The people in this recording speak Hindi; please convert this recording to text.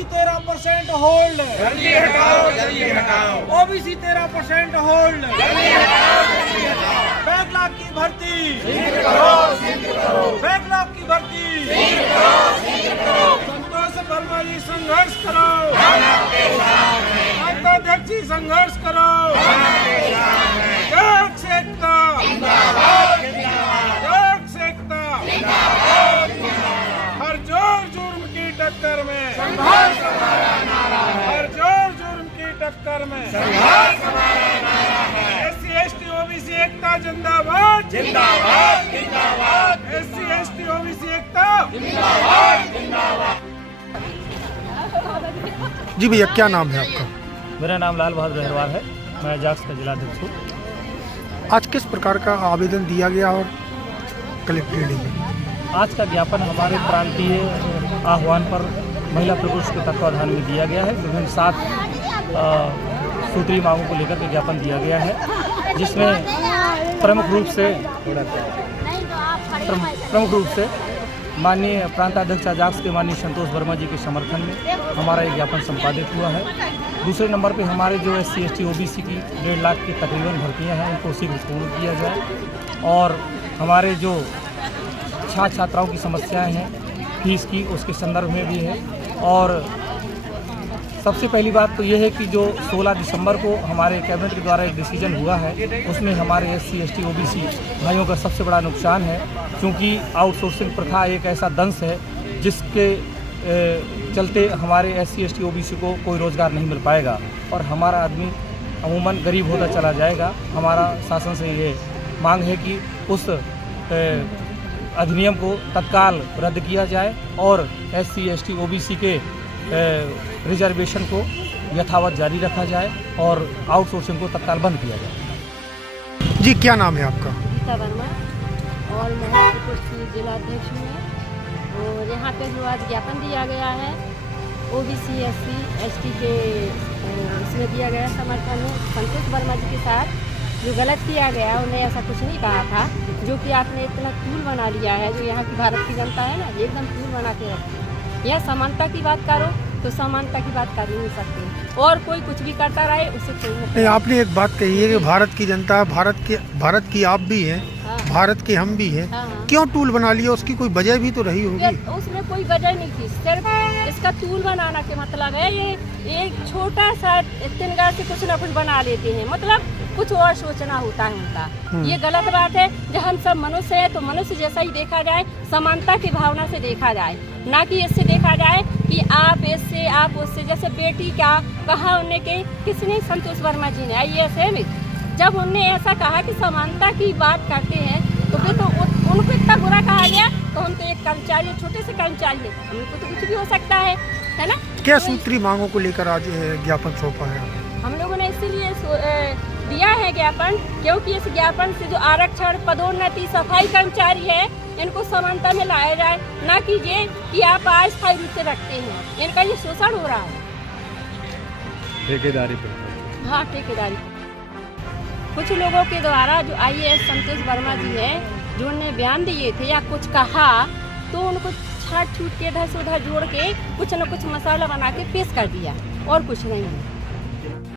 ओबीसी 13% होल्ड, जल्दी हटाओ, जल्दी हटाओ। ओबीसी 13% होल्ड, जल्दी हटाओ, जल्दी हटाओ। बैकलॉग की भर्ती, शीघ्र करो, शीघ्र करो। बैकलॉग की भर्ती, शीघ्र करो, शीघ्र करो। संतोष वर्मा जी संघर्ष करो, हम आपके साथ हैं। अध्यक्ष जी संघर्ष करो, हम आपके साथ हैं। जय एकता, जिंदाबाद, जिंदाबाद, जय एकता, जिंदाबाद, जिंदाबाद। हर जोर जुर्म की टक्कर में, संघर्ष हमारा नारा है। हर जोर जुर्म की टक्कर में, संघर्ष हमारा नारा है। एससी एसटी ओबीसी एकता जिंदाबाद, जिंदाबाद, जिंदाबाद, एससी एसटी ओबीसी एकता। जिंदाबाद, जिंदाबाद। जी भैया, क्या नाम है आपका? मेरा नाम लाल बहादुर अहरवार है। मैं जाक्स का जिला अध्यक्ष हूँ। आज किस प्रकार का आवेदन दिया गया और कलेक्ट्रेट में? आज का ज्ञापन हमारे प्रांतीय आह्वान पर महिला प्रकोष्ठ के तत्वाधान में दिया गया है। विभिन्न 7 सूत्रीय मांगों को लेकर के ज्ञापन दिया गया है, जिसमें प्रमुख रूप से माननीय प्रांताध्यक्ष जाक्स के माननीय संतोष वर्मा जी के समर्थन में हमारा ये ज्ञापन संपादित हुआ है। दूसरे नंबर पे हमारे जो SC ST OBC की 1.5 लाख की तकरीबन भर्तियां हैं, उनको शीघ्र पूर्ण किया जाए। और हमारे जो छात्र छात्राओं की समस्याएं हैं फीस की, उसके संदर्भ में भी है। और सबसे पहली बात तो ये है कि जो 16 दिसंबर को हमारे कैबिनेट के द्वारा एक डिसीजन हुआ है, उसमें हमारे SC ST OBC भाइयों का सबसे बड़ा नुकसान है, क्योंकि आउटसोर्सिंग प्रथा एक ऐसा दंश है जिसके चलते हमारे SC ST OBC को कोई रोज़गार नहीं मिल पाएगा और हमारा आदमी अमूमन गरीब होता चला जाएगा। हमारा शासन से ये मांग है कि उस अधिनियम को तत्काल रद्द किया जाए और SC ST OBC के रिजर्वेशन को यथावत जारी रखा जाए और आउटसोर्सिंग को तत्काल बंद किया जाए। जी, क्या नाम है आपका? गीता वर्मा और महिला प्रकोष्ठ की जिला अध्यक्ष हूँ। और यहाँ पे जो आज ज्ञापन दिया गया है OBC SC ST के इसमें दिया गया समर्थन में संतोष वर्मा जी के साथ जो गलत किया गया, उन्हें ऐसा कुछ नहीं कहा था। जो कि आपने इतना टूल बना लिया है, जो यहाँ की भारत की जनता है ना, एकदम टूल बना के रखी है। यह समानता की बात करो तो समानता की बात कर ही नहीं सकते, और कोई कुछ भी करता रहे उससे कोई नहीं, आपने एक बात कही है कि भारत की जनता, भारत की आप भी हैं, हाँ। भारत के हम भी हैं। हाँ। क्यों टूल बना लिया? उसकी कोई वजह भी तो रही होगी। उसमें कोई वजह नहीं थी, सिर्फ इसका टूल बनाना के मतलब है ये एक छोटा सा तिनगा से कुछ ना कुछ बना लेते हैं, मतलब कुछ और सोचना होता है उनका। ये गलत बात है। जब हम सब मनुष्य है तो मनुष्य जैसा ही देखा जाए, समानता की भावना से देखा जाए, ना कि इससे देखा जाए कि आप इससे आप उससे। जैसे बेटी क्या कहा उनने के किसने? संतोष वर्मा जी ने IAS है में। जब उनने ऐसा कहा कि समानता की बात करते हैं तो फिर तो उनको इतना बुरा कहा गया। तो हम तो एक कर्मचारी, छोटे से कर्मचारी है, हमको तो कुछ भी हो सकता है ना? क्या तो सूत्री मांगों को लेकर आज ज्ञापन सौंपा है? हम लोगों ने इसीलिए दिया है ज्ञापन, क्योंकि इस ज्ञापन से जो आरक्षण, पदोन्नति, सफाई कर्मचारी है, इनको समानता में लाया जाए, ना कि ये कि आप अस्थायी रूप से रखते हैं। इनका ये शोषण हो रहा है। ठेकेदारी पे, हाँ, ठेकेदारी। कुछ लोगों के द्वारा जो IAS संतोष वर्मा जी है, जो उन्होंने बयान दिए थे या कुछ कहा, तो उनको छाट छूट के इधर से उधर जोड़ के कुछ न कुछ मसाला बना के पेश कर दिया, और कुछ नहीं।